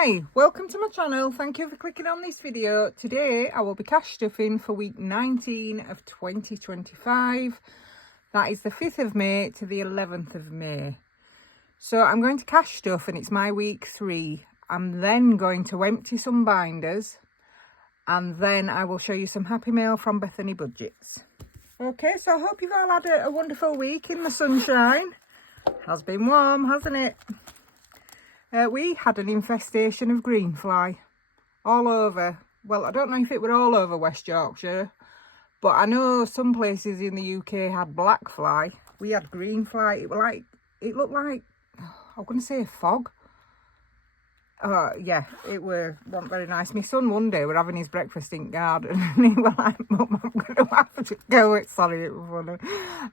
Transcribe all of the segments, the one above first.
Hi, welcome to my channel. Thank you for clicking on this video. Today I will be cash stuffing for week 19 of 2025. That is the 5th of May to the 11th of May. So I'm going to cash stuff and it's my week 3. I'm then going to empty some binders and then I will show you some happy mail from Bethany budgets. Okay, so I hope you've all had a wonderful week in the sunshine. Has been warm, hasn't it? We had an infestation of greenfly all over. Well, I don't know if it were all over West Yorkshire, but I know some places in the UK had black fly. We had greenfly. It looked like, I'm going to say a fog. Yeah, it wasn't very nice. My son one day were having his breakfast in garden and he was like, Mum, I'm going to have to go. Sorry, it was funny.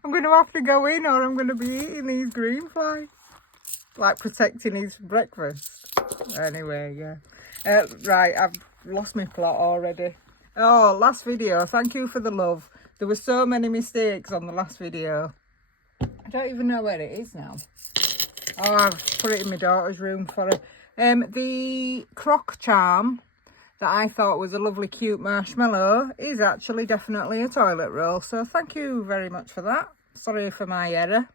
I'm going to have to go in or I'm going to be eating these greenfly. Like protecting his breakfast. Anyway, yeah. Right, I've lost my plot already. Oh, last video. Thank you for the love. There were so many mistakes on the last video. I don't even know where it is now. Oh, I've put it in my daughter's room for her. The croc charm that I thought was a lovely cute marshmallow is actually definitely a toilet roll. So thank you very much for that. Sorry for my error.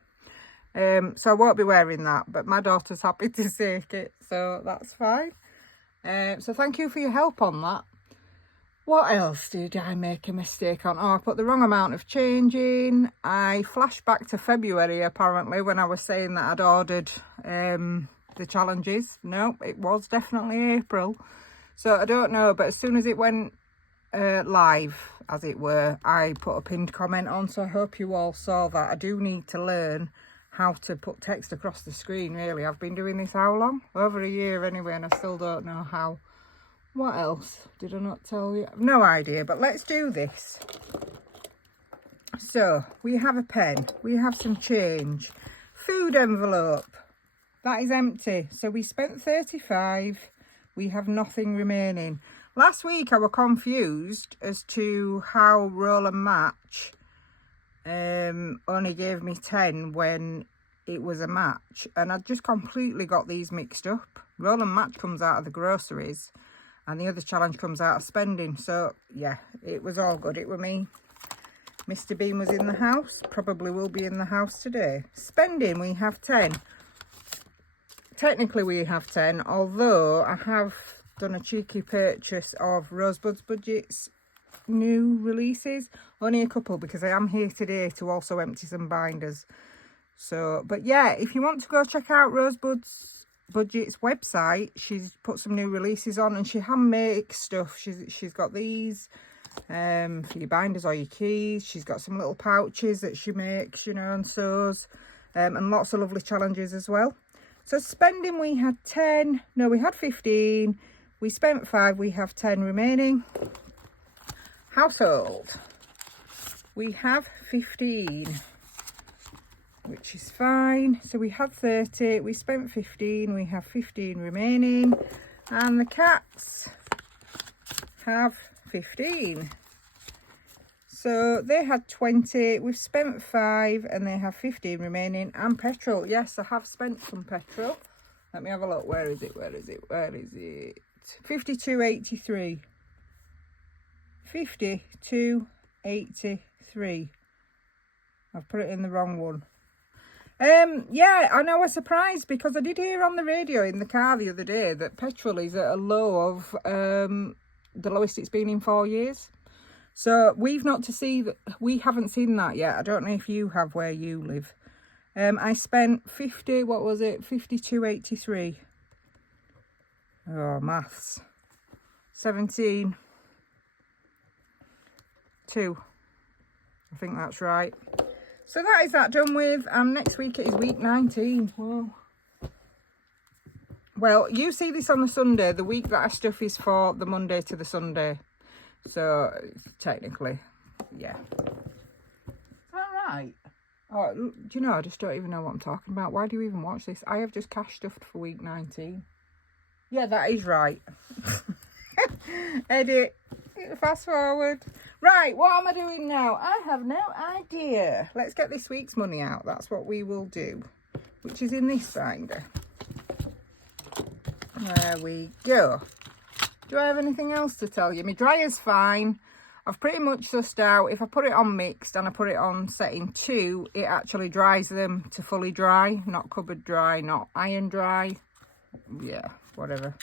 So I won't be wearing that, but my daughter's happy to take it, so that's fine. So thank you for your help on that. What else did I make a mistake on? Oh, I put the wrong amount of change in. I flashed back to February apparently when I was saying that I'd ordered the challenges. No, it was definitely April. So I don't know, but as soon as it went live, as it were, I put a pinned comment on, so I hope you all saw that. I do need to learn how to put text across the screen, really. I've been doing this how long? Over a year anyway, and I still don't know how. What else did I not tell you? I've no idea, but let's do this. So we have a pen, we have some change, food envelope that is empty, so we spent 35, we have nothing remaining. Last week I was confused as to how roll and match only gave me 10 when it was a match, and I just completely got these mixed up. Roll and match comes out of the groceries and the other challenge comes out of spending. So yeah, it was all good. It were me. Mr. Bean was in the house, probably will be in the house today. Spending, we have 10. Technically we have 10, although I have done a cheeky purchase of Rosebud's budgets new releases, only a couple because I am here today to also empty some binders. So, but yeah, if you want to go check out Rosebud's budgets website, she's put some new releases on and she hand makes stuff. She's got these for your binders or your keys. She's got some little pouches that she makes, you know, and sews, and lots of lovely challenges as well. So spending, we had 10, no, we had 15, we spent 5, we have 10 remaining. Household, we have 15, which is fine. So we had 30, we spent 15, we have 15 remaining, and the cats have 15. So they had 20, we've spent 5, and they have 15 remaining. And petrol, yes, I have spent some petrol. Let me have a look. Where is it? 52.83. 52.83. I've put it in the wrong one. Yeah, I know, I was surprised because I did hear on the radio in the car the other day that petrol is at a low of the lowest it's been in 4 years. So we haven't seen that yet. I don't know if you have where you live. I spent 52.83. Oh, maths. 17. 2. I think that's right. So that is that done with, and next week it is week 19. Whoa. Well, you see this on the Sunday. The week that I stuff is for the Monday to the Sunday. So technically, yeah. Is that right? Oh, do you know, I just don't even know what I'm talking about. Why do you even watch this? I have just cash stuffed for week 19. Yeah, that is right. Edit. Fast forward. Right, what am I doing now? I have no idea. Let's get this week's money out. That's what we will do, which is in this binder. There we go. Do I have anything else to tell you? My dryer's fine. I've pretty much sussed out, if I put it on mixed and I put it on setting 2, it actually dries them to fully dry, not cupboard dry, not iron dry. Yeah, whatever.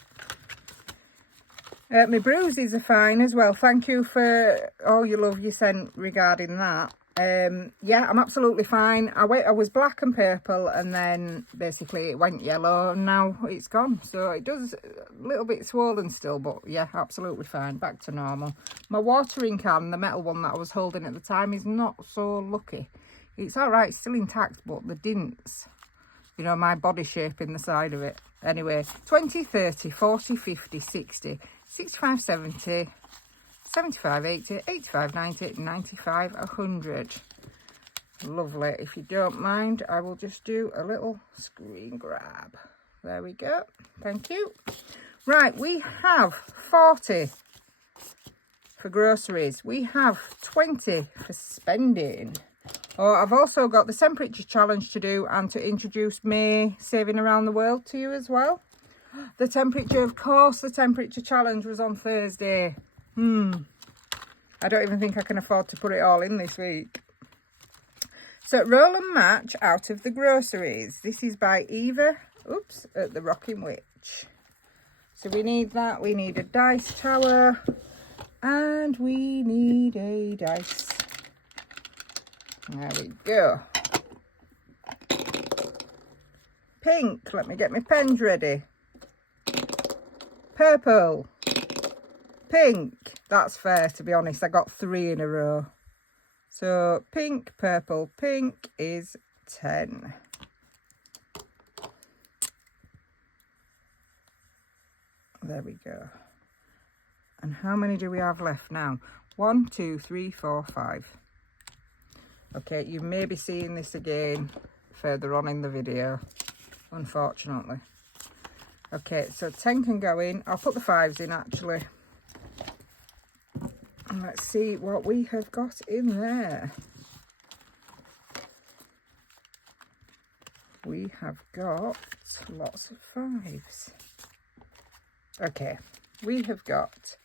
My bruises are fine as well. Thank you for all your love you sent regarding that. Yeah, I'm absolutely fine. I was black and purple, and then basically it went yellow, and now it's gone. So it does a little bit swollen still, but yeah, absolutely fine. Back to normal. My watering can, the metal one that I was holding at the time, is not so lucky. It's all right, still intact, but the dints, you know, my body shape in the side of it. Anyway, 20, 30, 40, 50, 60, 65, 70... 75, 80, 85, 90, 95, 100. Lovely. If you don't mind, I will just do a little screen grab. There we go. Thank you. Right, we have 40 for groceries. We have 20 for spending. Oh, I've also got the temperature challenge to do and to introduce May saving around the world to you as well. The temperature, of course, the temperature challenge was on Thursday. I don't even think I can afford to put it all in this week. So, roll and match out of the groceries. This is by Eva, at the Rocking Witch. So we need that. We need a dice tower. And we need a dice. There we go. Pink. Let me get my pens ready. Purple. Pink. That's fair, to be honest. I got 3 in a row. So pink, purple, pink is 10. There we go. And how many do we have left now? 1, 2, 3, 4, 5. Okay, you may be seeing this again further on in the video, unfortunately. Okay, so 10 can go in. I'll put the 5s in, actually. And let's see what we have got in there. We have got lots of 5s. Okay, we have got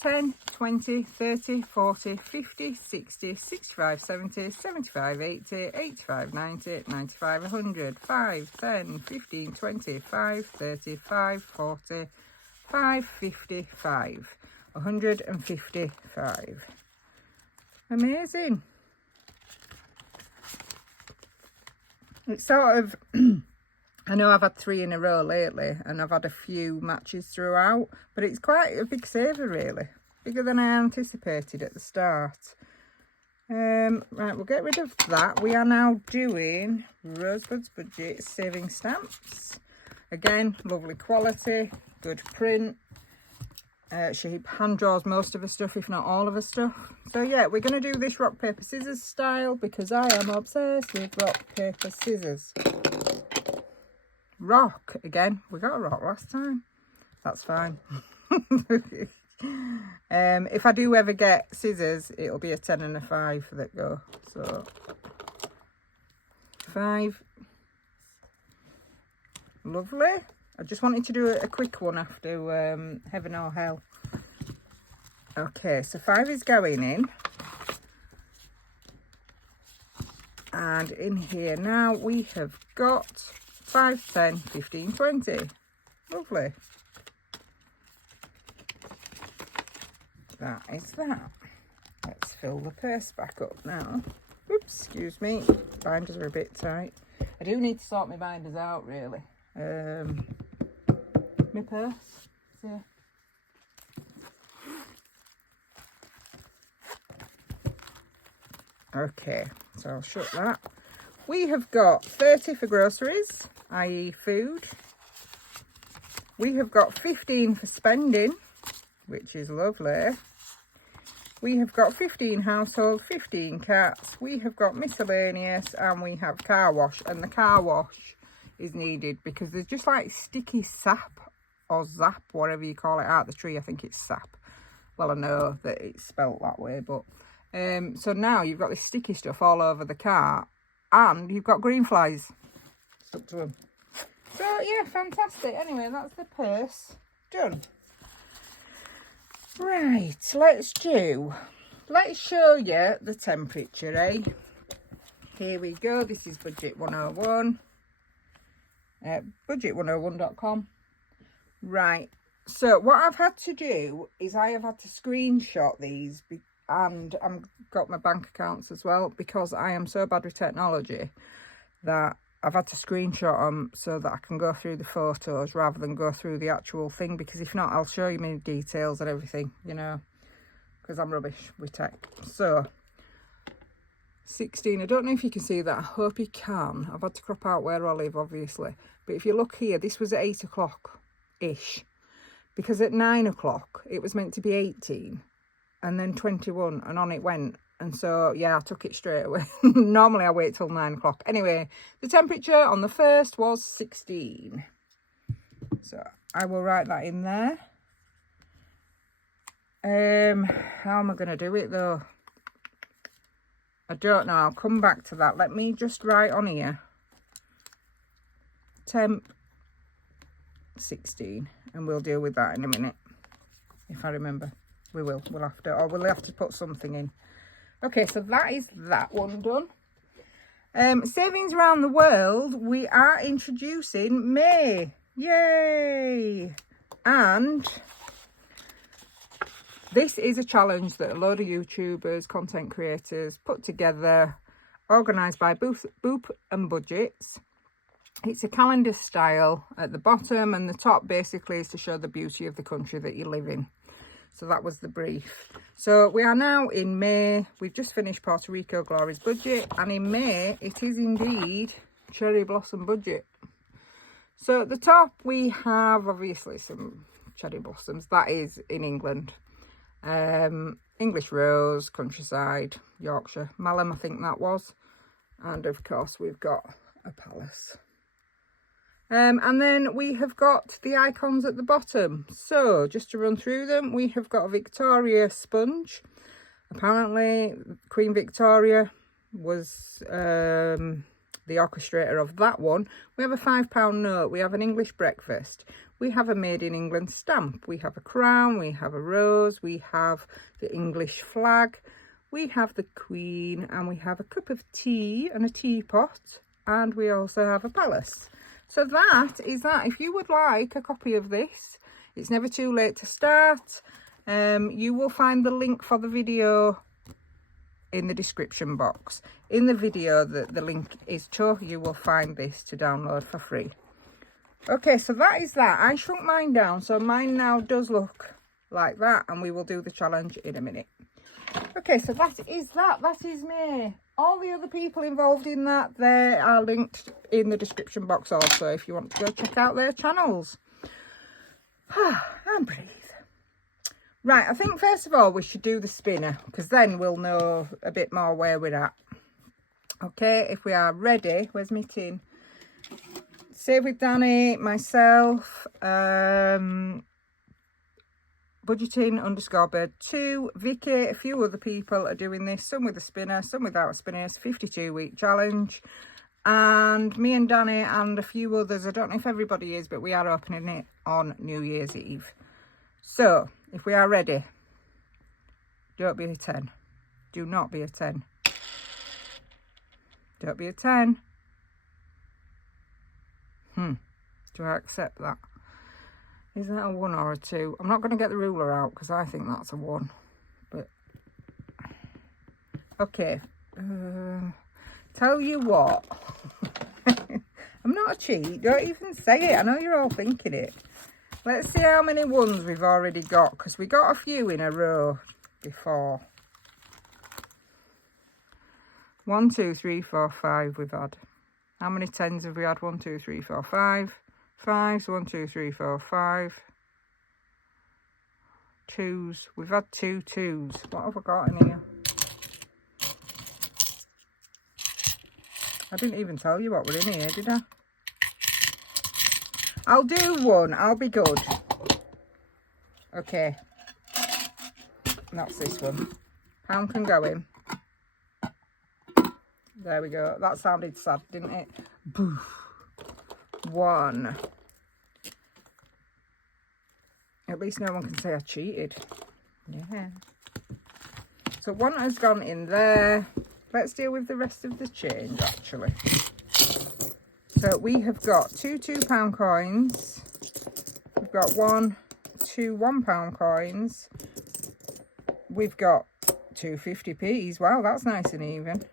10, 20, 30, 40, 50, 60, 65, 70, 75, 80, 85, 90, 95, 100, 5, 10, 15, 20, 5, 30, 5, 40, 5, 50, 5. 155. Amazing. It's sort of, I know I've had 3 in a row lately and I've had a few matches throughout, but it's quite a big saver really. Bigger than I anticipated at the start. Right, we'll get rid of that. We are now doing Rosebud's Budget saving stamps. Again, lovely quality, good print. She hand draws most of her stuff, if not all of her stuff. So yeah, we're going to do this rock, paper, scissors style because I am obsessed with rock, paper, scissors. Rock, again, we got a rock last time. That's fine. If I do ever get scissors, it'll be a 10 and a 5 that go. So 5. Lovely. I just wanted to do a quick one after Heaven or Hell. Okay, so 5 is going in. And in here now we have got 5, 10, 15, 20. Lovely. That is that. Let's fill the purse back up now. Oops, excuse me. Binders are a bit tight. I do need to sort my binders out, really. My purse. So. Okay, so I'll shut that. We have got 30 for groceries, i.e. food. We have got 15 for spending, which is lovely. We have got 15 household, 15 cats. We have got miscellaneous, and we have car wash. And the car wash is needed because there's just like sticky sap or zap, whatever you call it, out the tree. I think it's sap. Well, I know that it's spelt that way, but so now you've got this sticky stuff all over the car, and you've got green flies stuck to them. So yeah, fantastic. Anyway, that's the purse done. Right, let's show you the temperature, eh? Here we go. This is Budget 101. Budget101.com. Right, so what I've had to do is I have had to screenshot these, and I've got my bank accounts as well, because I am so bad with technology that I've had to screenshot them so that I can go through the photos rather than go through the actual thing, because if not, I'll show you my details and everything, you know, because I'm rubbish with tech. So 16, I don't know if you can see that. I hope you can. I've had to crop out where I live, obviously, but if you look here, this was at 8 o'clock ish, because at 9 o'clock it was meant to be 18 and then 21, and on it went. And so yeah, I took it straight away. Normally I wait till 9 o'clock. Anyway, the temperature on the first was 16, so I will write that in there. How am I going to do it though? I don't know. I'll come back to that. Let me just write on here temp 16, and we'll deal with that in a minute. If I remember, we'll have to, or we'll have to put something in. Okay, so that is that one done. Savings around the world, we are introducing May. Yay! And this is a challenge that a load of YouTubers, content creators put together, organised by Boop and Budgets. It's a calendar style at the bottom, and the top basically is to show the beauty of the country that you live in. So that was the brief. So we are now in May. We've just finished Puerto Rico Glory's budget, and in May it is indeed Cherry Blossom Budget. So at the top we have obviously some cherry blossoms. That is in England. English Rose, Countryside, Yorkshire, Malham, I think that was. And of course we've got a palace. And then we have got the icons at the bottom. So just to run through them, we have got a Victoria sponge. Apparently Queen Victoria was the orchestrator of that one. We have a £5 note. We have an English breakfast. We have a Made in England stamp. We have a crown. We have a rose. We have the English flag. We have the Queen, and we have a cup of tea and a teapot. And we also have a palace. So that is that. If you would like a copy of this, it's never too late to start. You will find the link for the video in the description box. In the video that the link is to, you will find this to download for free. Okay, so that is that. I shrunk mine down, so mine now does look like that, and we will do the challenge in a minute. Okay, so that is that. That is me. All the other people involved in that, they are linked in the description box also, if you want to go check out their channels. And breathe. Right, I think first of all we should do the spinner, because then we'll know a bit more where we're at. Okay, if we are ready, where's my tin? Save with Danny, myself, budgeting _bird 2, Vicky, a few other people are doing this, some with a spinner, some without a spinner. It's a 52-week challenge, and me and Danny and a few others, I don't know if everybody is, but we are opening it on New Year's Eve. So if we are ready, don't be a 10. Do not be a 10. Don't be a 10. Do I accept that? Is that a 1 or a 2? I'm not going to get the ruler out because I think that's a 1. But okay. Tell you what. I'm not a cheat. Don't even say it. I know you're all thinking it. Let's see how many 1s we've already got, because we got a few in a row before. 1, 2, 3, 4, 5 we've had. How many 10s have we had? 1, 2, 3, 4, 5. 5s, 1, 2, 3, 4, 5. 2s. We've had 2 2s. What have I got in here? I didn't even tell you what were in here, did I? I'll do 1. I'll be good. Okay. And that's this one. Pound can go in. There we go. That sounded sad, didn't it? Boof. 1. At least no one can say I cheated. Yeah. So 1 has gone in there. Let's deal with the rest of the change, actually. So we have got 2 £2 coins. We've got 2 £1 coins. We've got 2 50p's. Wow, that's nice and even.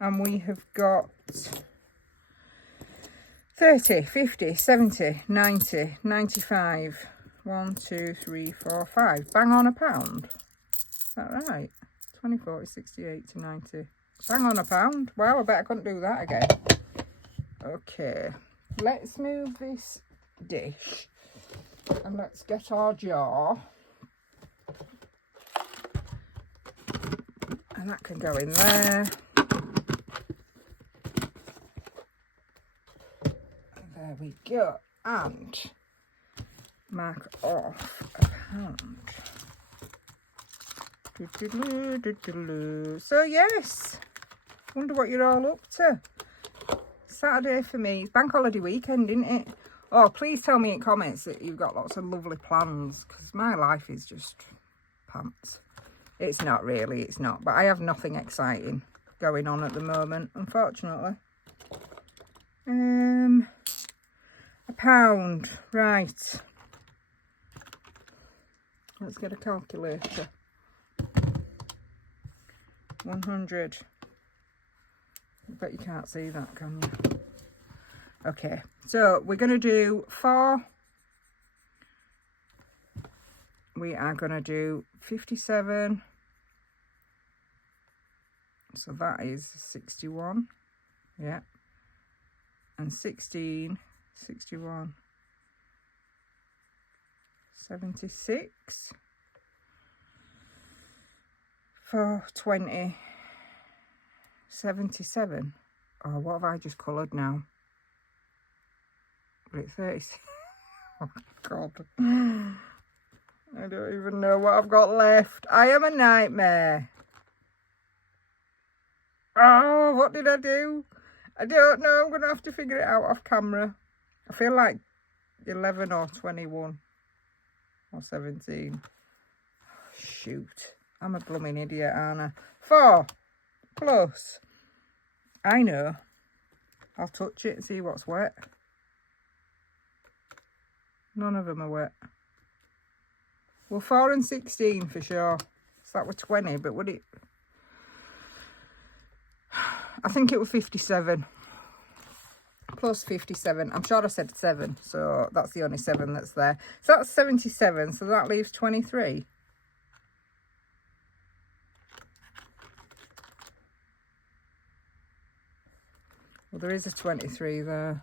And we have got 30, 50, 70, 90, 95. 1, 2, 3, 4, 5. Bang on a pound. Is that right? 20, 40, 60, 80, 90. Bang on a pound. Wow, I bet I couldn't do that again. Okay. Let's move this dish. And let's get our jar. And that can go in there. And there we go. And mark off a pound. So yes, wonder what you're all up to. Saturday for me. It's bank holiday weekend, isn't it? Oh, please tell me in comments that you've got lots of lovely plans, because my life is just pants. It's not really, it's not. But I have nothing exciting going on at the moment, unfortunately. A pound, right. Let's get a calculator. 100. I bet you can't see that, can you? Okay, so we're going to do 4. We are going to do 57. So that is 61. Yeah. And 16, 61. 76. 4, 20. 77. Oh, what have I just coloured now? But it's 36. Oh, God. I don't even know what I've got left. I am a nightmare. Oh, what did I do? I don't know. I'm going to have to figure it out off camera. I feel like 11 or 21 or 17. Shoot. I'm a blooming idiot, aren't I? 4 plus. I know. I'll touch it and see what's wet. None of them are wet. Well, 4 and 16 for sure. So that was 20, but would it... I think it was 57. Plus 57. I'm sure I said 7, so that's the only 7 that's there. So that's 77, so that leaves 23. Well, there is a 23 there.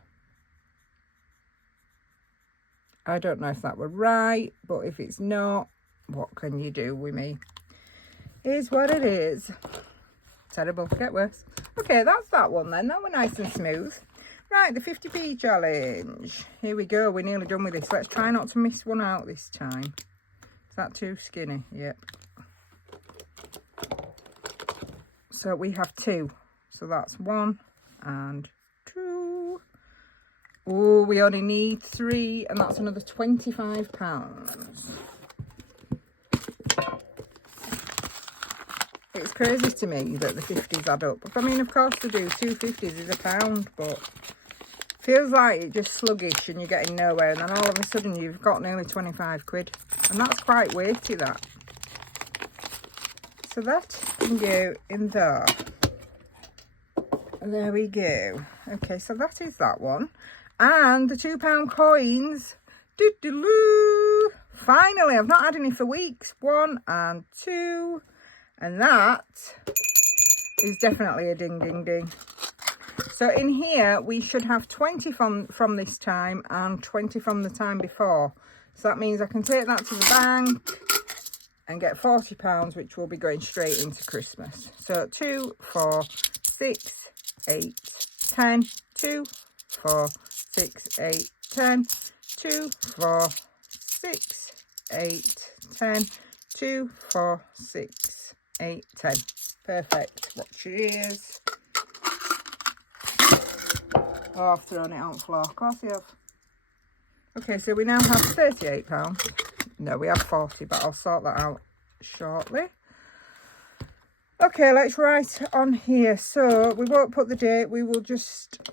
I don't know if that were right, but if it's not, what can you do with me? Is what it is. Terrible. Get worse. Okay, that's that one then. That were nice and smooth. Right, the 50p challenge. Here we go. We're nearly done with this. Let's try not to miss one out this time. Is that too skinny? Yep. So we have 2. So that's 1 and 2. Oh, we only need 3, and that's another £25. It's crazy to me that the 50s add up. I mean, of course they do. 2 50s is £1, but feels like it's just sluggish and you're getting nowhere, and then all of a sudden you've got nearly 25 quid. And that's quite weighty, that. So that can go in there. There we go. Okay, so that is that one. And the £2 coins. Doo-doo-doo. Finally, I've not had any for weeks. 1 and 2. And that is definitely a ding, ding, ding. So in here, we should have 20 from this time and 20 from the time before. So that means I can take that to the bank and get £40, which will be going straight into Christmas. So 2, 4, 6, 8, 10, 2, 4, 6, 8, 10, 2, 4, 6, 8, 10, 2, 4, 6, 8, 10. Perfect. Watch your ears. Oh, I've thrown it on the floor. Of course you have. Okay, so we now have £38. No, we have 40, but I'll sort that out shortly. Okay, let's write on here. So we won't put the date. We will just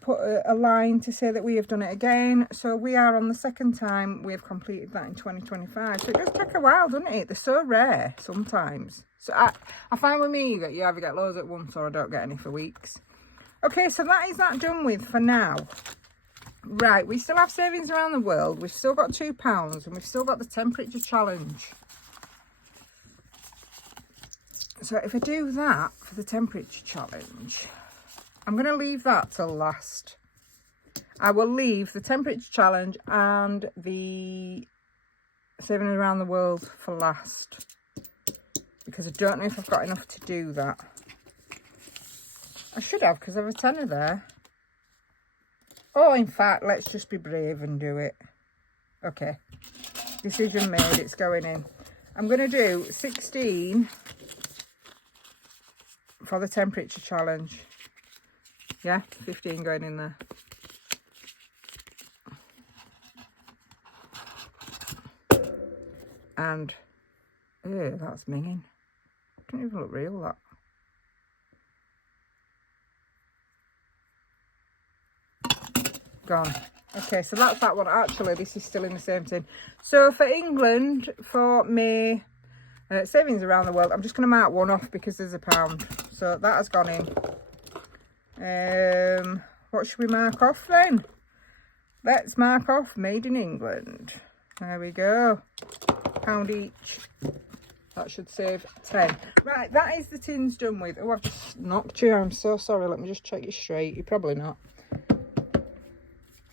put a line to say that we have done it again. So we are on the second time we have completed that in 2025. So it does take a while, doesn't it? They're so rare sometimes. So I find with me that you either get loads at once or I don't get any for weeks. Okay, so that is that done with for now. Right, we still have savings around the world. We've still got £2 and we've still got the temperature challenge. So if I do that for the temperature challenge, I'm going to leave that till last. I will leave the temperature challenge and the saving around the world for last, because I don't know if I've got enough to do that. I should have, because I have a tenner there. Oh, in fact, let's just be brave and do it. Okay. Decision made. It's going in. I'm going to do 16 for the temperature challenge. Yeah, 15 going in there. And, ew, that's minging. Doesn't even look real, that. Gone. Okay, so that's that one. Actually, this is still in the same tin. So for England, for May, savings around the world, I'm just going to mark one off because there's £1. So that has gone in. What should we mark off then? Let's mark off made in England. There we go. £1 each. That should save 10. Right, that is the tins done with. Oh, I've just knocked you. I'm so sorry. Let me just check you straight. You're probably not.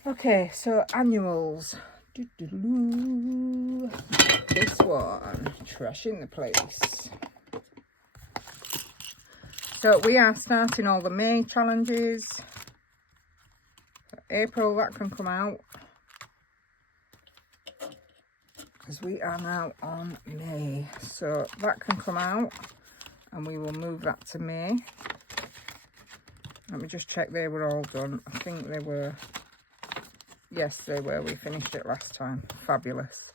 Okay, so annuals. This one, trashing the place. So we are starting all the May challenges. For April, that can come out, because we are now on May. So that can come out and we will move that to May. Let me just check they were all done. I think they were. Yes, they were. We finished it last time. Fabulous.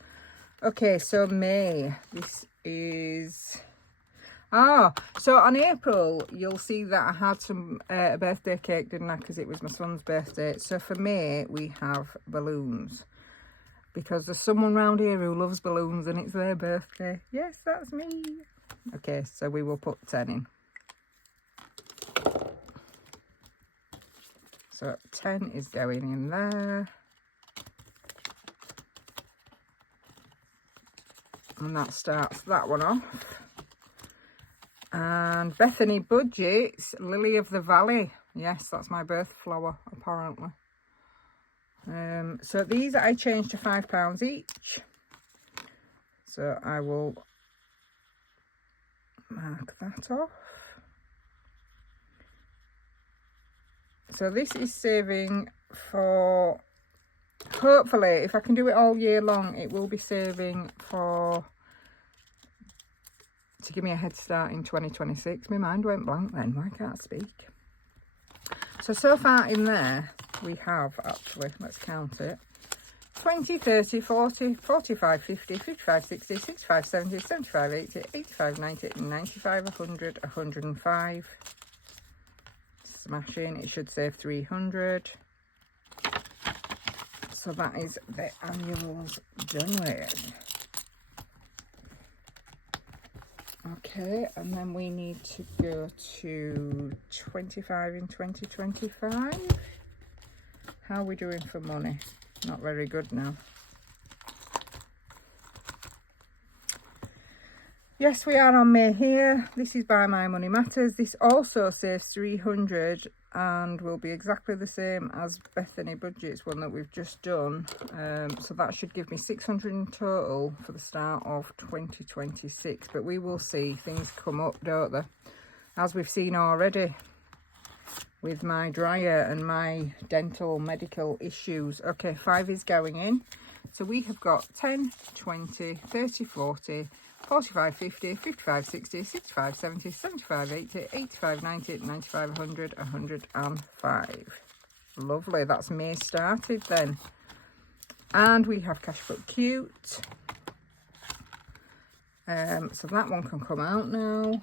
Okay, so May. This is... so on April, you'll see that I had some a birthday cake, didn't I? Because it was my son's birthday. So for May, we have balloons. Because there's someone round here who loves balloons and it's their birthday. Yes, that's me. Okay, so we will put 10 in. So 10 is going in there. And that starts that one off. And Bethany Budget's Lily of the Valley. Yes, that's my birth flower, apparently. So these I changed to £5 each. So I will mark that off. So this is saving for... Hopefully, if I can do it all year long, it will be saving for... to give me a head start in 2026. My mind went blank then. Why can't I speak? So far in there, we have actually, let's count it, 20, 30, 40, 45, 50, 55, 60, 65, 70, 75, 80, 85, 90, 95, 100, 105. Smashing. It should save 300. So that is the annuals done with. Okay, and then we need to go to 25 in 2025. How are we doing for money? Not very good now. Yes, we are on May here. This is by My Money Matters. This also saves 300 and will be exactly the same as Bethany Budget's one that we've just done. So that should give me 600 in total for the start of 2026. But we will see. Things come up, don't they? As we've seen already with my dryer and my dental medical issues. Okay, 5 is going in. So we have got 10, 20, 30, 40... 45, 50, 55, 60, 65, 70, 75, 80, 85, 90, 95, 100, 105. Lovely, that's May started then. And we have Cashbook Cute. So that one can come out now.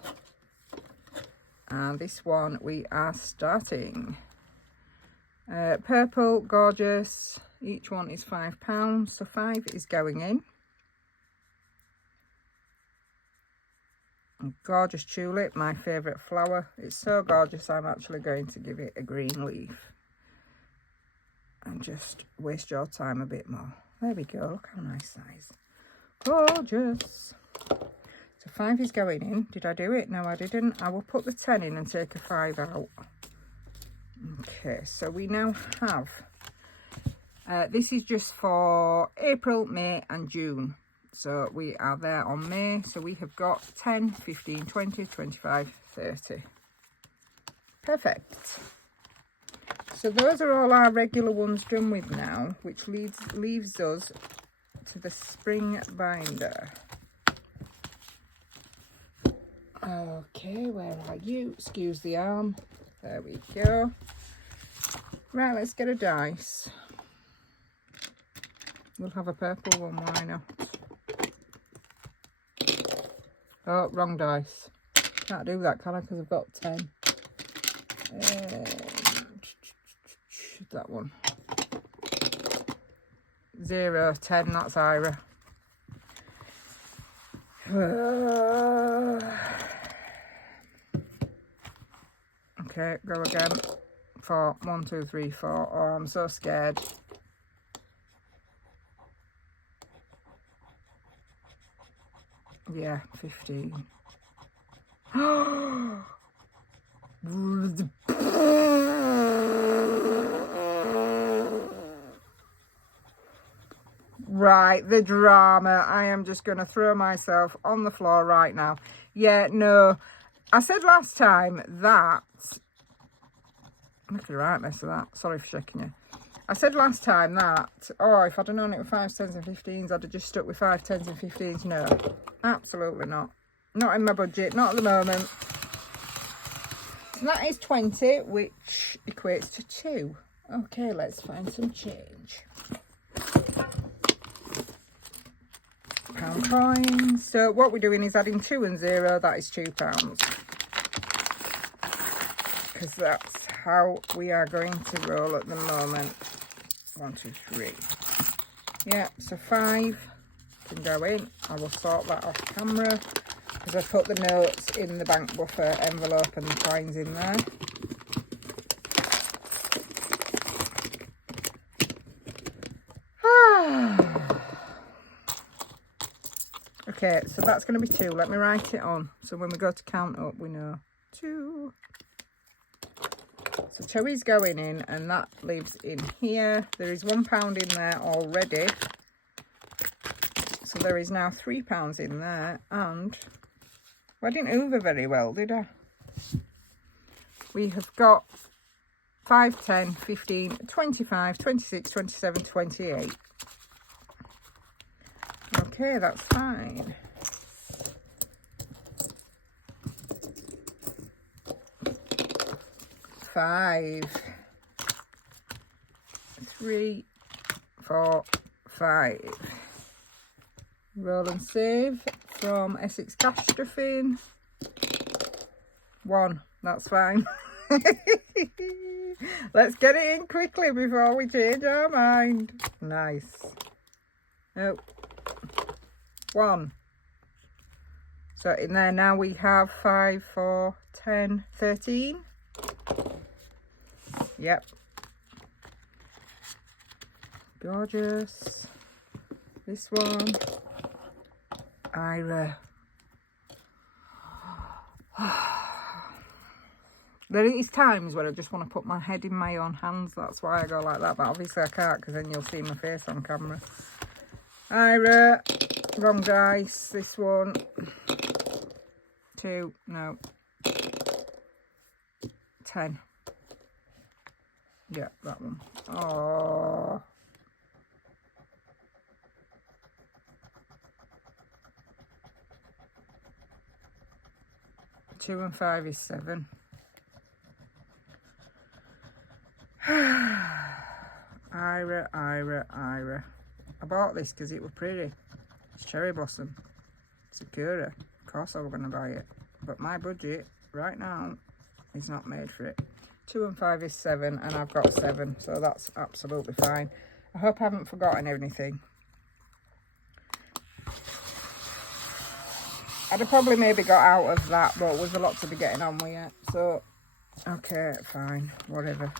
And this one we are starting. Purple, gorgeous. Each one is £5, so 5 is going in. Gorgeous tulip, my favourite flower. It's so gorgeous, I'm actually going to give it a green leaf. And just waste your time a bit more. There we go, look how nice size. Gorgeous. So 5 is going in. Did I do it? No, I didn't. I will put the 10 in and take a 5 out. Okay, so we now have, this is just for April, May and June. So we are there on May. So we have got 10, 15, 20, 25, 30. Perfect. So those are all our regular ones done with now, which leaves us to the spring binder. Okay, where are you? Excuse the arm. There we go. Right, let's get a dice. We'll have a purple one, why not? Oh, wrong dice. Can't do that, can I? Because I've got 10. That one. 0, 10, that's Ira. Okay, go again. 4, 1, 2, 3, 4. Oh, I'm so scared. Yeah, 15. Right, the drama. I am just going to throw myself on the floor right now. Yeah, no. I said last time that... Look at the rightness of that. Sorry for checking you. I said last time that, oh, if I'd have known it with 5s, 10s and 15s, I'd have just stuck with 5, 10s and 15s. No, absolutely not. Not in my budget, not at the moment. So that is 20, which equates to 2. Okay, let's find some change. Pound coins. So what we're doing is adding 2 and 0, that is £2. Because that's how we are going to roll at the moment. 1, 2, 3. Yeah, so 5 can go in. I will sort that off camera because I put the notes in the bank buffer envelope and the coins in there. Okay, so that's going to be 2. Let me write it on so when we go to count up we know. 2. So 2 is going in and that lives in here. There is £1 in there already. So there is now £3 in there. And well, I didn't hoover very well, did I? We have got 5, 10, 15, 25, 26, 27, 28. Okay, that's fine. Five, 3, 4, 5. Roll and save from Essex Cash Stuffing. 1, that's fine. Let's get it in quickly before we change our mind. Nice. Oh, 1. So in there now we have 5, 4, 10, 13. Yep. Gorgeous. This one. Ira. There is times where I just want to put my head in my own hands. That's why I go like that. But obviously I can't because then you'll see my face on camera. Ira. Wrong dice. This one. 2. No. 10. Yeah, that one. Oh. Two and 5 is 7. Ira. I bought this because it was pretty. It's cherry blossom. Sakura. Of course I was going to buy it. But my budget right now is not made for it. 2 and 5 is 7, and I've got 7, so that's absolutely fine. I hope I haven't forgotten anything. I'd have probably maybe got out of that, but there's a lot to be getting on with yet. So, okay, fine, whatever.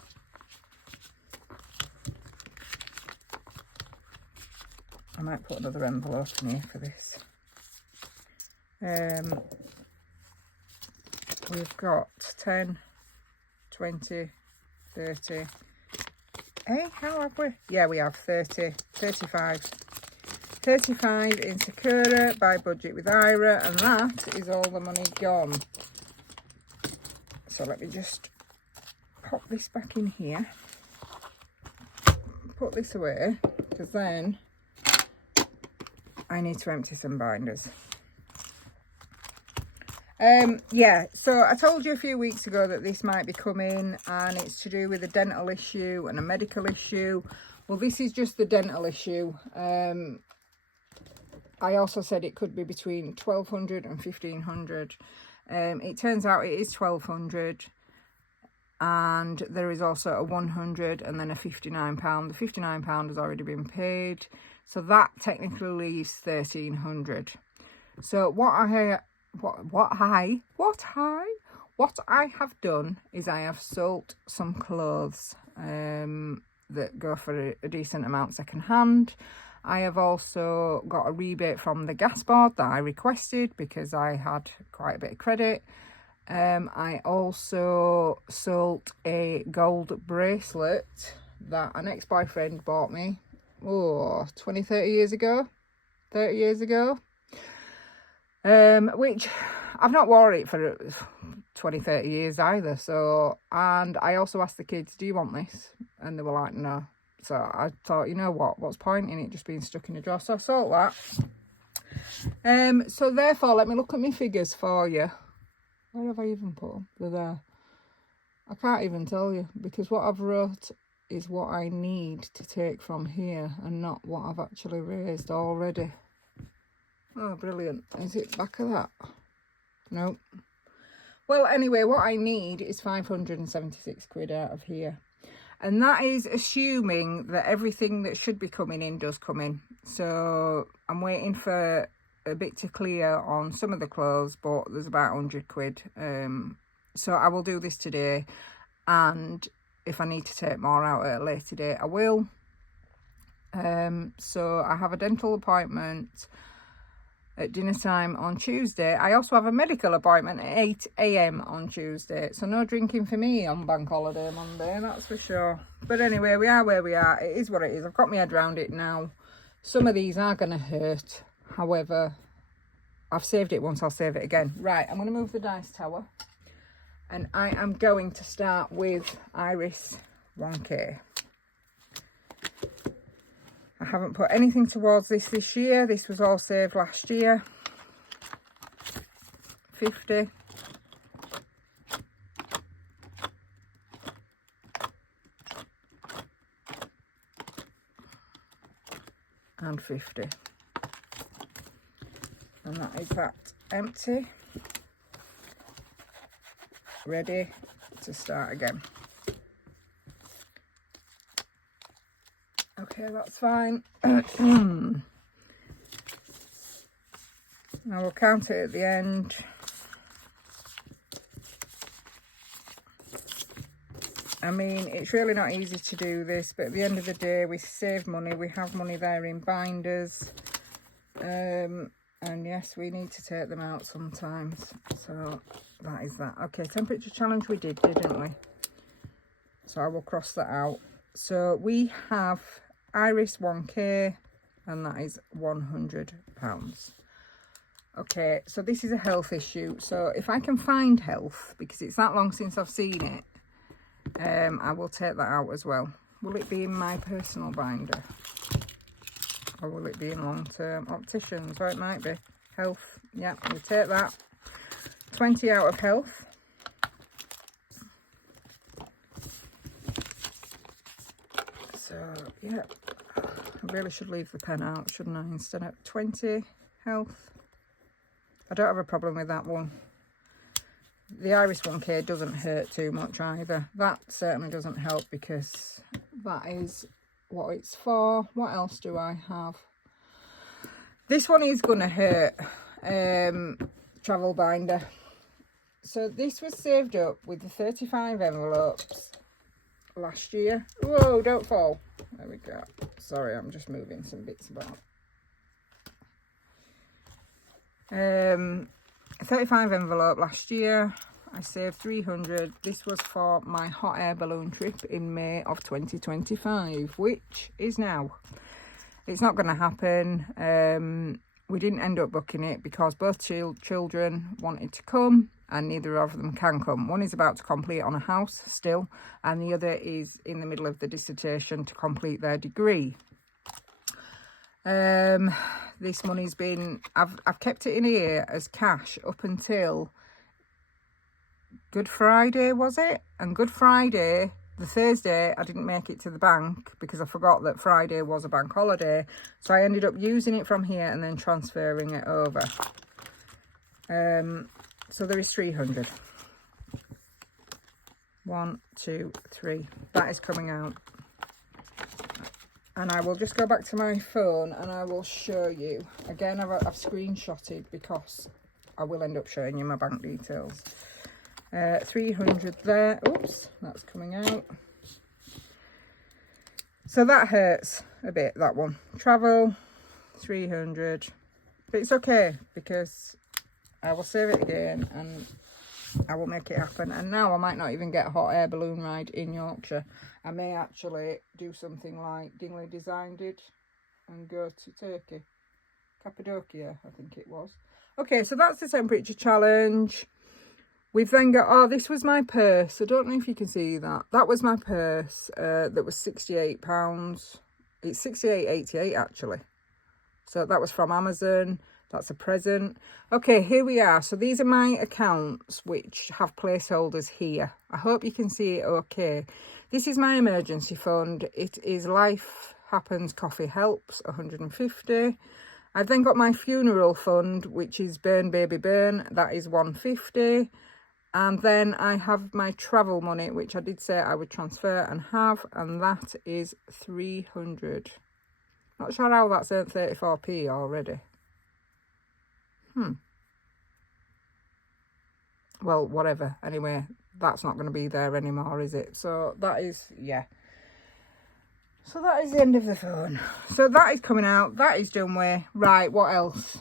I might put another envelope in here for this. We've got 10, 20, 30. Hey, how have we? Yeah, we have 30, 35. 35 in Sakura, by budget with Ira, and that is all the money gone. So let me just pop this back in here. Put this away, because then I need to empty some binders. Yeah, so I told you a few weeks ago that this might be coming, and it's to do with a dental issue and a medical issue. Well, this is just the dental issue. I also said it could be between 1,200 and 1,500. It turns out it is 1,200, and there is also a 100 and then a £59. The £59 has already been paid, so that technically leaves 1,300. So what I have done is I have sold some clothes that go for a decent amount second hand. I have also got a rebate from the gas board that I requested because I had quite a bit of credit. I also sold a gold bracelet that an ex-boyfriend bought me, 30 years ago, which I've not worn it for 20-30 years either. So, and I also asked the kids, do you want this? And they were like, no. So I thought, you know what's point in it just being stuck in a drawer? So I sold that. So therefore, let me look at my figures for you. Where have I even put them? They're there. I can't even tell you, because what I've wrote is what I need to take from here and not what I've actually raised already. Oh, brilliant. Is it back of that? Nope. Well, anyway, what I need is 576 quid out of here. And that is assuming that everything that should be coming in does come in. So I'm waiting for a bit to clear on some of the clothes, but there's about 100 quid. So I will do this today. And if I need to take more out at a later date, I will. So I have a dental appointment at dinner time on Tuesday. I also have a medical appointment at 8 AM on Tuesday. So no drinking for me on bank holiday Monday, that's for sure. But anyway, we are where we are. It is what it is. I've got my head around it now. Some of these are going to hurt. However, I've saved it once, I'll save it again. Right, I'm going to move the dice tower. And I am going to start with Iris 1K. I haven't put anything towards this year. This was all saved last year. 50. And 50. And that is that empty. Ready to start again. Okay, that's fine. Now we'll count it at the end. I mean, it's really not easy to do this, but at the end of the day, we save money. We have money there in binders. And yes, we need to take them out sometimes. So that is that. Okay, temperature challenge we did, didn't we? So I will cross that out. So we have Iris 1K, and that is £100. Okay, so this is a health issue. So if I can find health, because it's that long since I've seen it, I will take that out as well. Will it be in my personal binder? Or will it be in long-term opticians? Or it might be health. Yeah, we'll take that. 20 out of health. So, yeah, I really should leave the pen out, shouldn't I? Instead of 20 health. I don't have a problem with that one. The Iris 1K doesn't hurt too much either. That certainly doesn't help because that is what it's for. What else do I have? This one is going to hurt. Travel binder. So this was saved up with the 35 envelopes last year. Whoa, don't fall. There we go. Sorry, I'm just moving some bits about. 35 envelope last year. I saved 300. This was for my hot air balloon trip in May of 2025, which is now. It's not going to happen. We didn't end up booking it because both children wanted to come and neither of them can come. One is about to complete on a house still, and the other is in the middle of the dissertation to complete their degree. This money's been, I've kept it in here as cash up until Good Friday, was it? And Good Friday, the Thursday, I didn't make it to the bank because I forgot that Friday was a bank holiday. So I ended up using it from here and then transferring it over. So there is 300. 1, 2, 3. That is coming out. And I will just go back to my phone and I will show you. Again, I've screenshotted because I will end up showing you my bank details. 300 there. Oops, that's coming out. So that hurts a bit, that one. Travel, 300. But it's okay because I will save it again and I will make it happen. And now I might not even get a hot air balloon ride in Yorkshire. I may actually do something like Dingley Design did and go to Turkey. Cappadocia, I think it was. Okay, so that's the temperature challenge. We've then got, oh, this was my purse. I don't know if you can see that. That was my purse that was £68. It's £68.88 actually. So that was from Amazon. That's a present. Okay, here we are. So these are my accounts which have placeholders here. I hope you can see it okay. This is my emergency fund. It is Life Happens Coffee Helps, 150. I've then got my funeral fund, which is Burn Baby Burn. That is 150. And then I have my travel money, which I did say I would transfer and have, and that is 300. Not sure how that's earned 34p already. Well, whatever. Anyway, that's not going to be there anymore, is it? So that is, yeah. So that is the end of the phone. So that is coming out. That is done with. Right, what else?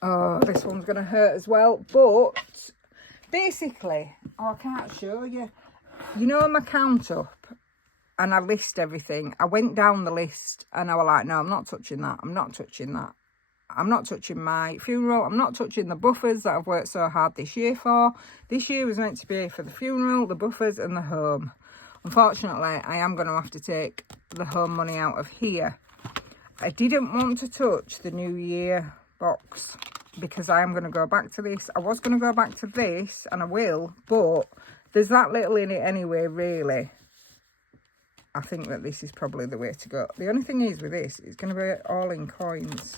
Oh, this one's going to hurt as well. But basically, I can't show you. You know my count up and I list everything. I went down the list and I was like, no, I'm not touching that. I'm not touching that. I'm not touching my funeral. I'm not touching the buffers that I've worked so hard this year for. This year was meant to be for the funeral, the buffers and the home. Unfortunately, I am going to have to take the home money out of here. I didn't want to touch the New Year box because I am going to go back to this. I was going to go back to this and I will, but there's that little in it anyway, really. I think that this is probably the way to go. The only thing is with this, it's going to be all in coins.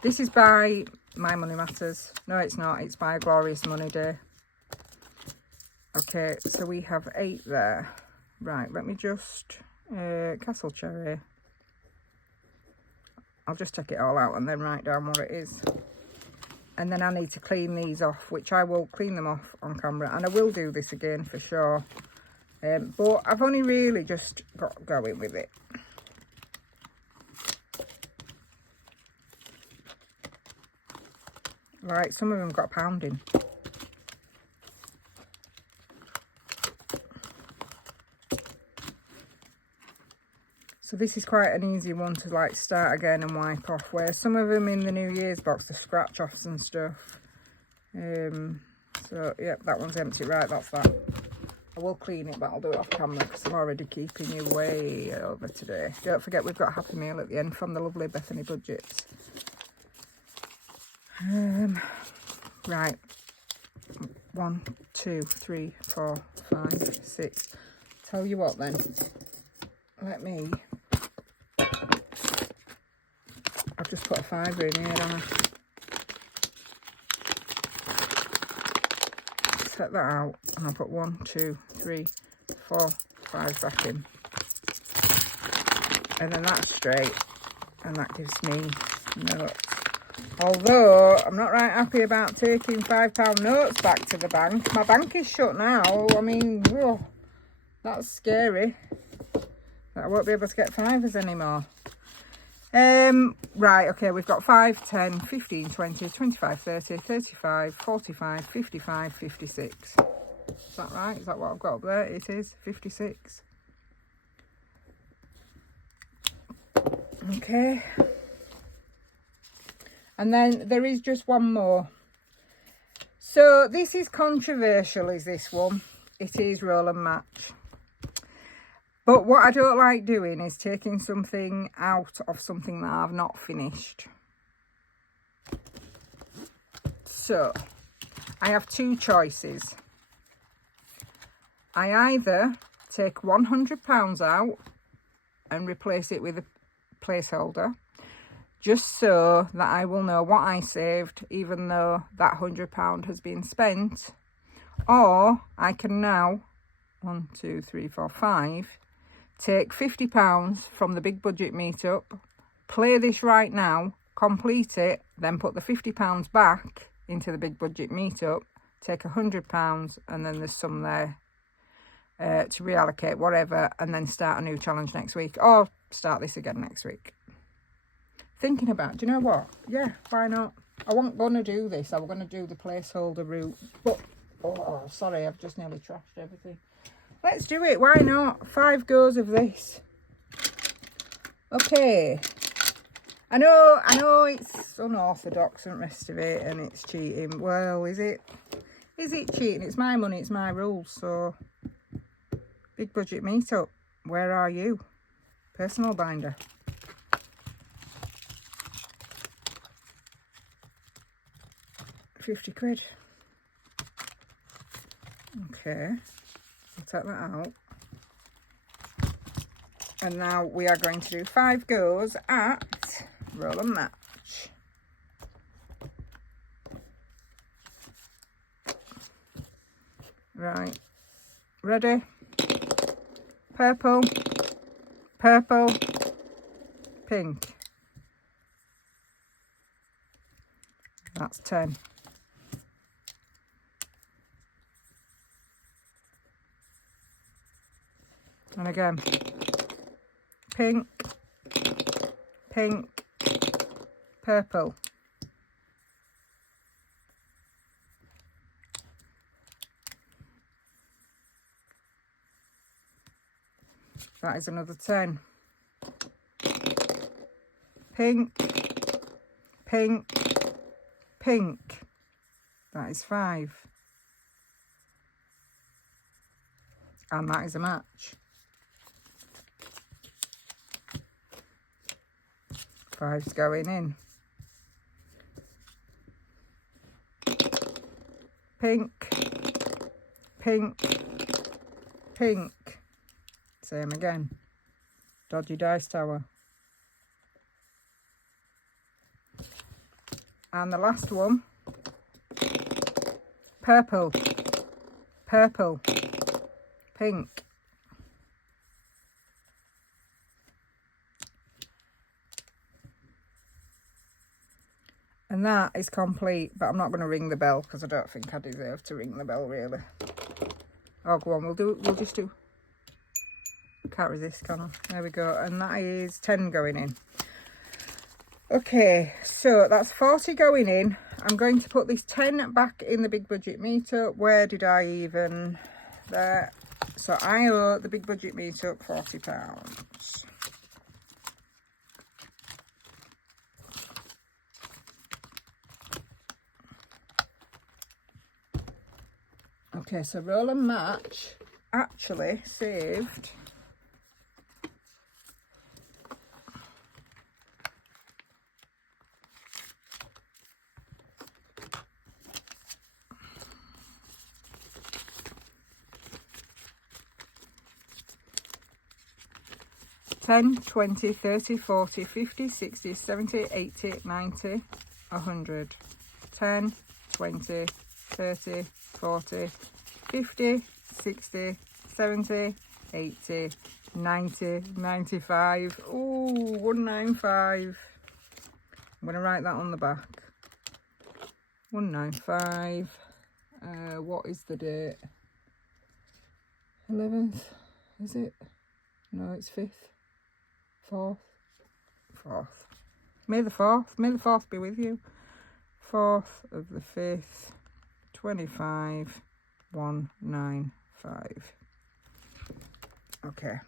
This is by My Money Matters. No, it's not. It's by Glorious Money Day. Okay, so we have 8 there. Right, let me just... Castle Cherry. I'll just take it all out and then write down what it is. And then I need to clean these off, which I will clean them off on camera. And I will do this again for sure. But I've only really just got going with it. Right, some of them got pounding. So this is quite an easy one to like start again and wipe off, where some of them in the New Year's box, the scratch offs and stuff. So yeah, that one's empty. Right, that's that. I will clean it, but I'll do it off camera because I'm already keeping you way over today. Don't forget we've got a Happy Meal at the end from the lovely Bethany Budgets. Right, 1, 2, 3, 4, 5, 6. Tell you what then, let me, I've just put a fiver in here, haven't I? Set that out, and I'll put 1, 2, 3, 4, 5 back in. And then that's straight, and that gives me notes. Although I'm not right happy about taking £5 notes back to the bank. My bank is shut now. I mean, whoa, that's scary. I won't be able to get fivers anymore. Right, okay, we've got 5, 10, 15, 20, 25, 30, 35, 45, 55, 56. Is that right? Is that what I've got up there? It is 56. Okay. And then there is just one more. So this is controversial, is this one. It is roll and match. But what I don't like doing is taking something out of something that I've not finished. So I have two choices. I either take £100 out and replace it with a placeholder, just so that I will know what I saved, even though that £100 has been spent. Or I can now, 1, 2, 3, 4, 5, take £50 from the big budget meetup, play this right now, complete it, then put the £50 back into the big budget meetup, take £100, and then there's some there to reallocate, whatever, and then start a new challenge next week, or start this again next week. Thinking about, do you know what? Yeah, why not? I wasn't going to do this. I was going to do the placeholder route. But, oh, sorry, I've just nearly trashed everything. Let's do it. Why not? 5 goes of this. Okay. I know it's unorthodox and the rest of it, and it's cheating. Well, is it? Is it cheating? It's my money. It's my rules. So, big budget meetup. Where are you? Personal binder. £50. Okay, I'll take that out. And now we are going to do 5 goes at roll and match. Right, ready? Purple, purple, pink. That's 10. And again, pink, pink, purple. That is another 10. Pink, pink, pink. That is 5. And that is a match. 5's going in. Pink, pink, pink. Same again. Dodgy dice tower. And the last one. Purple, purple, pink. And that is complete, but I'm not going to ring the bell because I don't think I deserve to ring the bell, really. Oh, go on, we'll just do. Can't resist, can I? There we go. And that is 10 going in. Okay, so that's 40 going in. I'm going to put this 10 back in the big budget meetup. Where did I even? There. So I owe the big budget meetup £40. Okay, so roll and match actually saved 10, 20, 30, 40, 50, 60, 70, 80, 90, 100. 10, 20, 30, 40, 50, 60, 70, 80, 90, 95. Ooh, 195. I'm going to write that on the back. 195. What is the date? 11th, is it? No, it's 5th. 4th. May the 4th. May the 4th be with you. 4th of the 5th. 25. 195. Okay.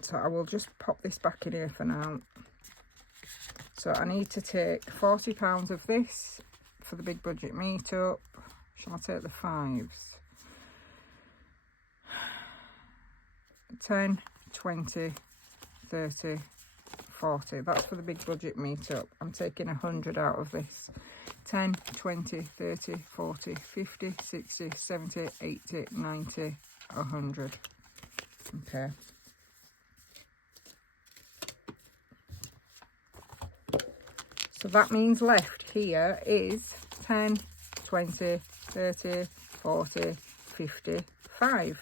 So I will just pop this back in here for now. So I need to take £40 of this for the big budget meetup. Shall I take the 5s? 10, 20, 30, 40. That's for the big budget meetup. I'm taking 100 out of this. 10, 20, 30, 40, 50, 60, 70, 80, 90, 100. Okay. So that means left here is 10, 20, 30, 40, 55.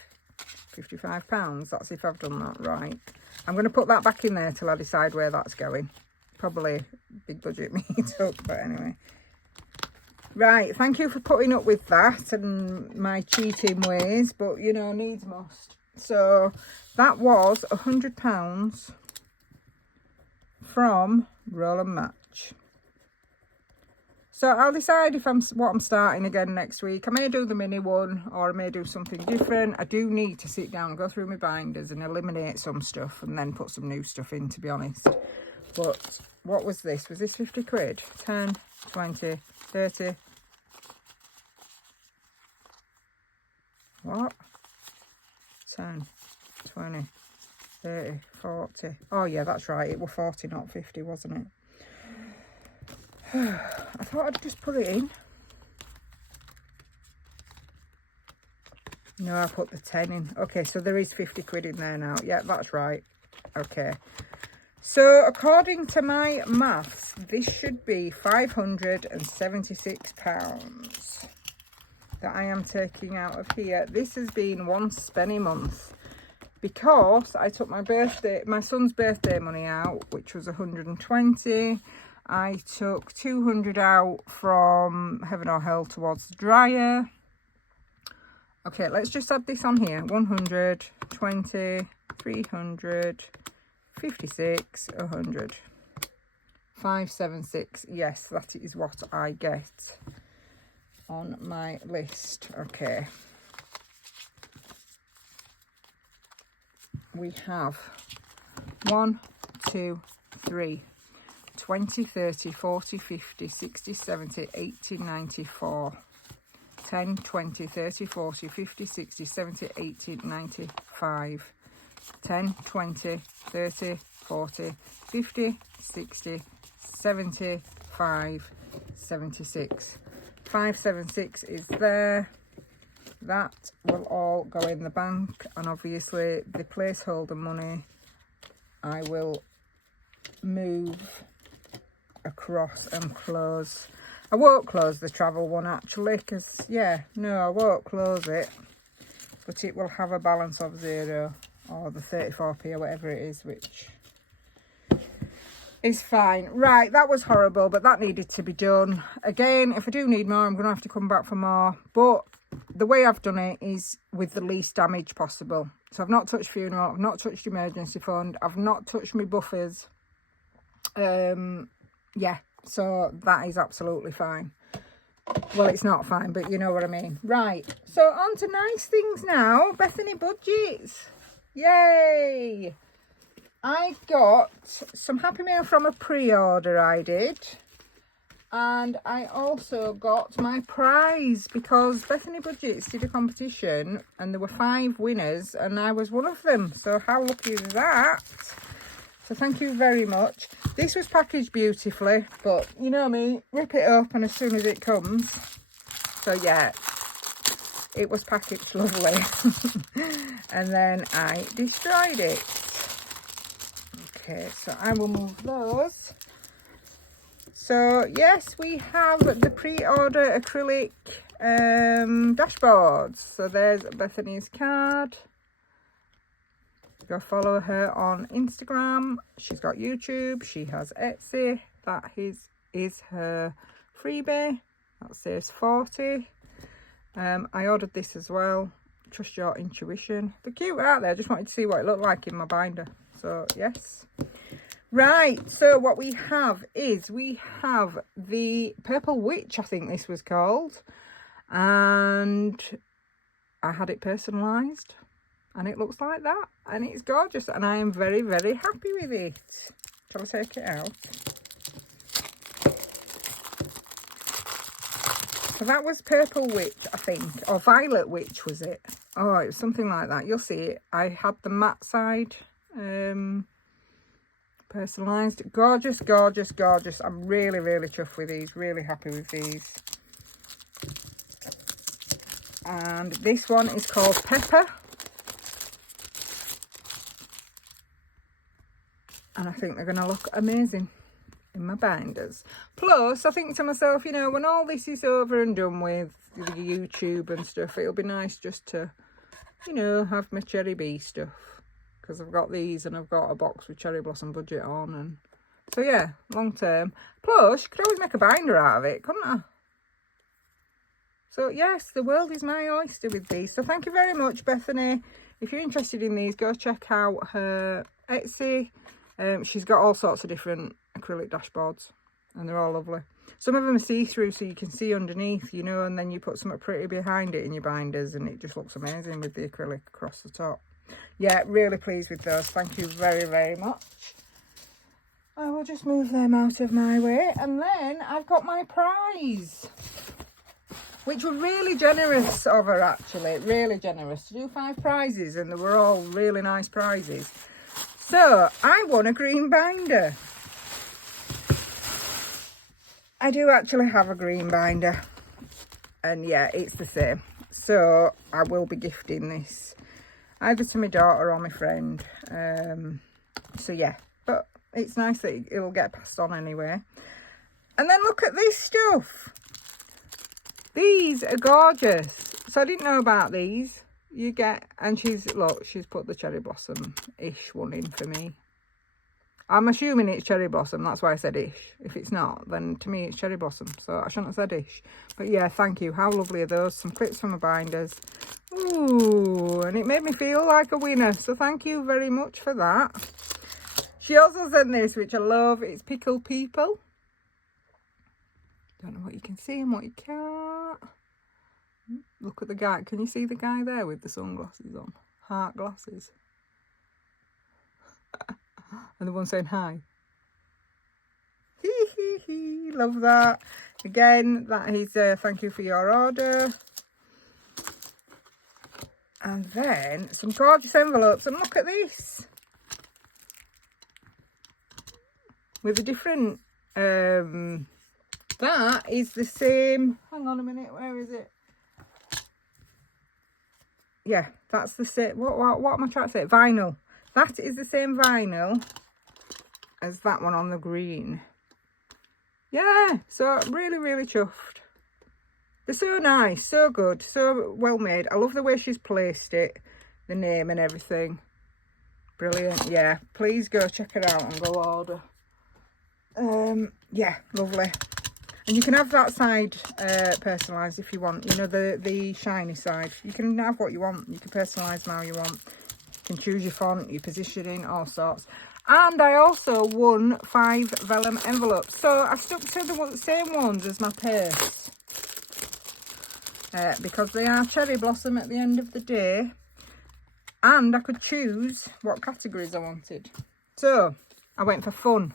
£55. That's if I've done that right. I'm going to put that back in there till I decide where that's going. Probably big budget meetup, but anyway. Right, thank you for putting up with that and my cheating ways, but you know, needs must. So that was £100 from Roll and Match. So I'll decide if what I'm starting again next week. I may do the mini one or I may do something different. I do need to sit down and go through my binders and eliminate some stuff and then put some new stuff in, to be honest. But what was this? Was this 50 quid? 10, 20, 30. What? 10, 20, 30, 40. Oh yeah, that's right. It was 40, not 50, wasn't it? I thought I'd just put it in. No, I put the 10 in. Okay, so there is 50 quid in there now. Yeah, that's right. Okay. So according to my maths, this should be £576 that I am taking out of here. This has been one spenny month because I took my son's birthday money out, which was 120. I took 200 out from Heaven or Hell towards the dryer. Okay, let's just add this on here. 100, 20, 300, 56, 100. 576. Yes, that is what I get on my list. Okay. We have 1, 2, 3. 20, 30, 40, 50, 60, 70, 80, 94. 10, 20, 30, 40, 50, 60, 70, 80, 95. 10, 20, 30, 40, 50, 60, 75, 76. 576 is there. That will all go in the bank, and obviously the placeholder money I will move across and close. I won't close the travel one actually, because yeah, no, I won't close it, but it will have a balance of 0 or the 34p or whatever it is, which is fine. Right, that was horrible, but that needed to be done. Again, if I do need more, I'm going to have to come back for more, but the way I've done it is with the least damage possible. So I've not touched funeral, I've not touched emergency fund, I've not touched my buffers. Yeah, so that is absolutely fine. Well, it's not fine, but you know what I mean. Right, so on to nice things now. Bethany budgets. Yay! I got some Happy Mail from a pre-order I did. And I also got my prize because Bethany Budgets did a competition and there were 5 winners and I was one of them. So how lucky is that? So thank you very much. This was packaged beautifully, but you know me, rip it up and as soon as it comes. So yeah, it was packaged lovely. And then I destroyed it. Okay, so I will move those. So yes, we have the pre-order acrylic dashboards. So there's Bethany's card. Go follow her on Instagram. She's got YouTube. She has Etsy. That is her freebie. That says 40. I ordered this as well. Trust your intuition. They're cute, aren't they? I just wanted to see what it looked like in my binder. So yes. Right, so what we have is we have the Purple Witch, I think this was called. And I had it personalised. And it looks like that. And it's gorgeous. And I am very, very happy with it. Shall I take it out? So that was Purple Witch, I think. Or Violet Witch, was it? Oh, it was something like that. You'll see it. I had the matte side personalised. Gorgeous, gorgeous, gorgeous. I'm really, really chuffed with these. Really happy with these. And this one is called Pepper. And I think they're going to look amazing in my binders. Plus, I think to myself, you know, when all this is over and done with, the YouTube and stuff, it'll be nice just to, you know, have my Cherry Bee stuff. Because I've got these and I've got a box with Cherry Blossom Budget on. And so, yeah, long term. Plus, you could always make a binder out of it, couldn't I? So, yes, the world is my oyster with these. So, thank you very much, Bethany. If you're interested in these, go check out her Etsy. She's got all sorts of different acrylic dashboards and they're all lovely. Some of them are see-through so you can see underneath, you know, and then you put something pretty behind it in your binders and it just looks amazing with the acrylic across the top. Yeah, really pleased with those. Thank you very, very much. I will just move them out of my way. And then I've got my prize, which were really generous of her, actually. Really generous to do 5 prizes, and they were all really nice prizes. So, I won a green binder. I do actually have a green binder. And yeah, it's the same. So, I will be gifting this either to my daughter or my friend. So, yeah. But it's nice that it'll get passed on anyway. And then look at this stuff. These are gorgeous. So, I didn't know about these. You get, and she's put the Cherry Blossom-ish one in for me. I'm assuming it's Cherry Blossom, that's why I said ish. If it's not, then to me it's Cherry Blossom, so I shouldn't have said ish. But yeah, thank you. How lovely are those? Some clips from my binders. Ooh, and it made me feel like a winner, so thank you very much for that. She also sent this, which I love. It's Pickled People. Don't know what you can see and what you can't. Look at the guy. Can you see the guy there with the sunglasses on? Heart glasses. And the one saying hi. Hee hee hee. Love that. Again, that is thank you for your order. And then some gorgeous envelopes. And look at this. With a different... that is the same... Hang on a minute. Where is it? Yeah, that's the same. What am I trying to say? Vinyl. That is the same vinyl as that one on the green. Yeah, so really, really chuffed. They're so nice, so good, so well made. I love the way she's placed it, the name and everything. Brilliant. Yeah, please go check it out and go order. Yeah, lovely. And you can have that side personalised if you want. You know, the shiny side. You can have what you want. You can personalise them how you want. You can choose your font, your positioning, all sorts. And I also won 5 vellum envelopes. So I stuck to the same ones as my purse. Because they are Cherry Blossom at the end of the day. And I could choose what categories I wanted. So I went for fun.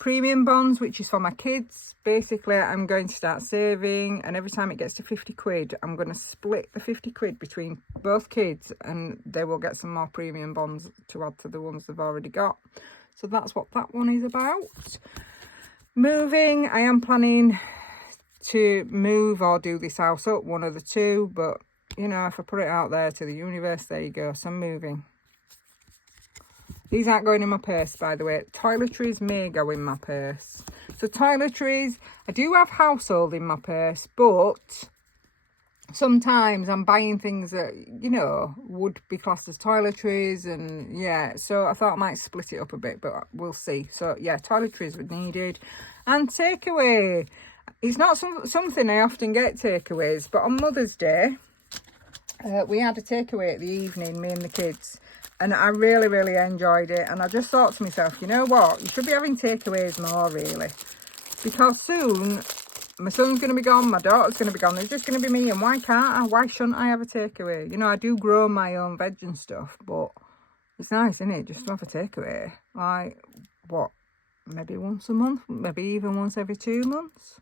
Premium bonds, which is for my kids. Basically, I'm going to start saving, and every time it gets to 50 quid, I'm going to split the 50 quid between both kids, and they will get some more premium bonds to add to the ones they've already got. So that's what that one is about. Moving, I am planning to move or do this house up, one of the two. But, you know, if I put it out there to the universe, there you go. So I'm moving. These aren't going in my purse, by the way. Toiletries may go in my purse. So toiletries, I do have household in my purse, but sometimes I'm buying things that, you know, would be classed as toiletries, and yeah, so I thought I might split it up a bit, but we'll see. So yeah, toiletries were needed. And takeaway. It's not something I often get, takeaways, but on Mother's Day, we had a takeaway at the evening, me and the kids. And I really, really enjoyed it. And I just thought to myself, you know what? You should be having takeaways more, really. Because soon, my son's going to be gone, my daughter's going to be gone. There's just going to be me. And why can't I? Why shouldn't I have a takeaway? You know, I do grow my own veg and stuff. But it's nice, isn't it? Just to have a takeaway. Like, what? Maybe once a month? Maybe even once every 2 months?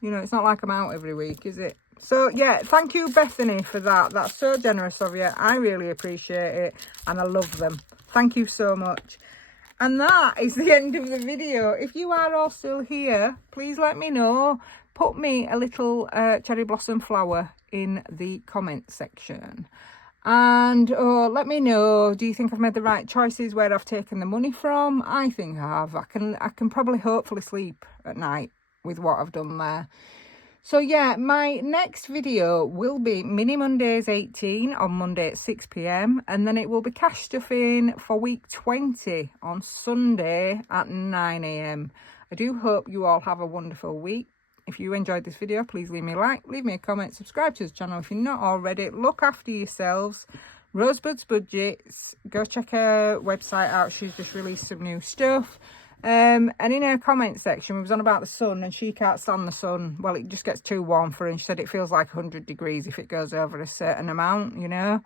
You know, it's not like I'm out every week, is it? So, yeah, thank you, Bethany, for that. That's so generous of you. I really appreciate it, and I love them. Thank you so much. And that is the end of the video. If you are all still here, please let me know. Put me a little cherry blossom flower in the comment section. And let me know, do you think I've made the right choices where I've taken the money from? I think I have. I can probably hopefully sleep at night with what I've done there. So yeah, my next video will be Mini Mondays 18 on Monday at 6 p.m. and then it will be cash stuffing for week 20 on Sunday at 9 a.m. I do hope you all have a wonderful week. If you enjoyed this video, please leave me a like, leave me a comment, subscribe to the channel if you're not already. Look after yourselves. Rosebud's Budgets. Go check her website out. She's just released some new stuff. And in her comment section, we was on about the sun, and she can't stand the sun. Well, it just gets too warm for her, and she said it feels like 100 degrees if it goes over a certain amount, you know.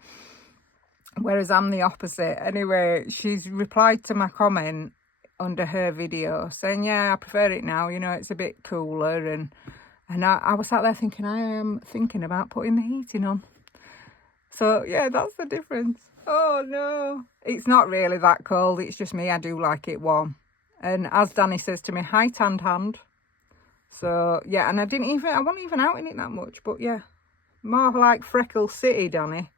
Whereas I'm the opposite. Anyway, she's replied to my comment under her video saying, yeah, I prefer it now, you know, it's a bit cooler. And I was sat there thinking, I am thinking about putting the heating on. So yeah, that's the difference. Oh no, it's not really that cold, it's just me, I do like it warm. And as Danny says to me, hi tanned hand. So yeah, and I wasn't even out in it that much, but yeah, more like Freckle City, Danny.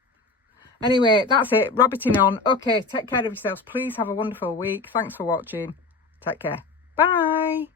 Anyway, that's it, rabbiting on. Okay, take care of yourselves. Please have a wonderful week. Thanks for watching. Take care. Bye.